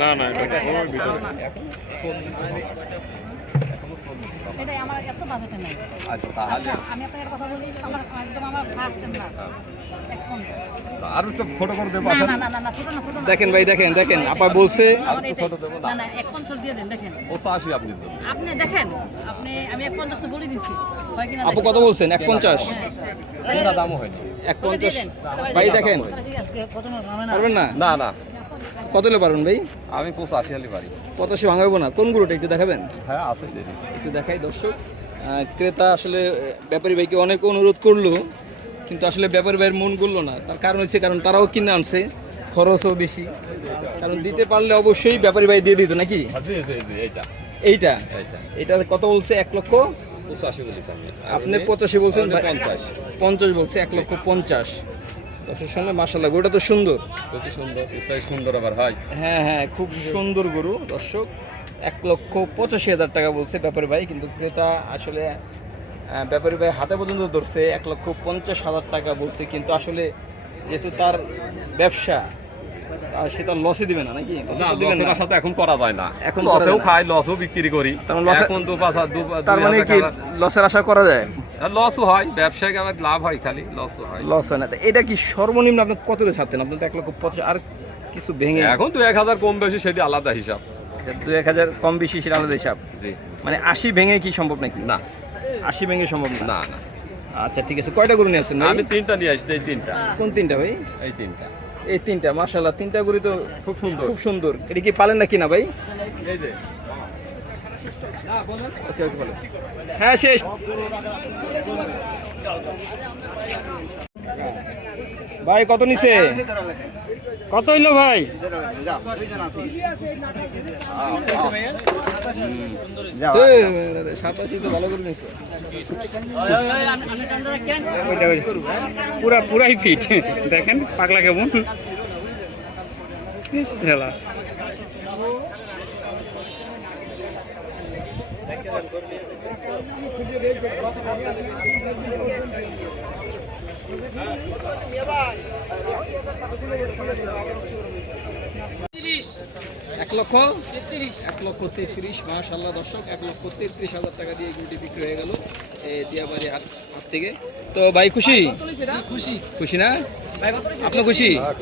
না না এটা ভিতরে। এটাই আমার এত বাজেটে নেই। আচ্ছা তাহলে আমি আপনার কথা বলি আমার একদম আমার ফার্স্ট না এখন আর একটু ছোট করে দেবো না না না না না ছোট না ছোট দেখেন ভাই দেখেন দেখেন আপা বলছে আমার এটাই। না। না এক পঞ্চাশ দিয়ে দেন দেখেন। ও আসি আপনি দেখেন আপনি আমি এক পঞ্চাশ তো বলে দিচ্ছি আপু কত বলছেন? এক পঞ্চাশ? কোনটা দামও হয়নি। এক পঞ্চাশ? ভাই দেখেন। পারবেন না? না না। কত হলে পারবেন ভাই? আমি পঁচাশি হলে বাড়ি পঁচাশি ভাঙাবো না। কোন গরুটা একটু দেখাবেন? হ্যাঁ আছে একটু দেখাই দর্শক। ক্রেতা আসলে ব্যাপারী ভাইকে অনেক অনুরোধ করল কিন্তু আসলে ব্যাপারী ভাইয়ের মন করল না। তার কারণ হচ্ছে কারণ তারাও কিনে আনছে খরচও বেশি। কারণ দিতে পারলে অবশ্যই ব্যাপারী ভাই দিয়ে দিত নাকি? জি এইটা। এটা কত বলছে? এক লক্ষ? পঁচাশি আমি। আপনি পঁচাশি বলছেন পঞ্চাশ। পঞ্চাশ বলছে এক লক্ষ পঞ্চাশ। দর্শক সঙ্গে মাসাল্লাহ গরুটা তো সুন্দর। খুবই সুন্দর সুন্দর আবার হয় হ্যাঁ হ্যাঁ খুব সুন্দর গরু দর্শক। এক লক্ষ পঁচাশি হাজার টাকা বলছে ব্যাপারী ভাই কিন্তু ক্রেতা আসলে ব্যাপারী ভাই হাতে পর্যন্ত ধরছে এক লক্ষ পঞ্চাশ হাজার টাকা বলছে কিন্তু আসলে যেহেতু তার ব্যবসা আর সে তার লসে দিবে না নাকি? লসের আশা তো এখন করা যায় না। এখন লসেও। খাই লসও বিক্রি করি। তার মানে লসে- এখন দু পাঁচ তার মানে কি লসের আশা করা যায়? লসও হয় ব্যবসায়িক আমার লাভ হয় খালি লসও হয়। লস হয় না। তো এটা কি সর্বনিম্ন আপনি কত দিয়ে ছাড়তেন? আপনি তো এক লক্ষ পঞ্চাশ আর কিছু ভেঙে এখন তো এক হাজার কম বেশি সেটি আলাদা হিসাব। দু এক হাজার কম বেশি সেটা আলাদা হিসাব? জি। মানে আশি ভেঙে কি সম্ভব নাকি? না। আশি ভেঙে সম্ভব না? না না। আচ্ছা ঠিক আছে। কয়টা গরু নিয়ে আসছেন? আমি তিনটা নিয়ে আসছি এই তিনটা। কোন তিনটা ভাই? এই তিনটা। এই তিনটা মার্শাল্লাহ তিনটা গরু তো খুব সুন্দর। খুব সুন্দর। এটা কি পালেন না কিনা ভাই? এই যে। হ্যাঁ শেষ। ভাই কত নিছে? কত হইল ভাই? পুরা পুরাই ফিট দেখেন পাগলা কেমন। ইস, এক লক্ষ? এক লক্ষ তেত্রিশ মাশাল্লাহ দর্শক এক লক্ষ তেত্রিশ হাজার টাকা দিয়ে গুটি বিক্রি হয়ে গেল দিয়াবাড়ি হাট হাত থেকে। তো ভাই খুশি? খুশি। খুশি না? আপনি খুশি? হ্যাঁ,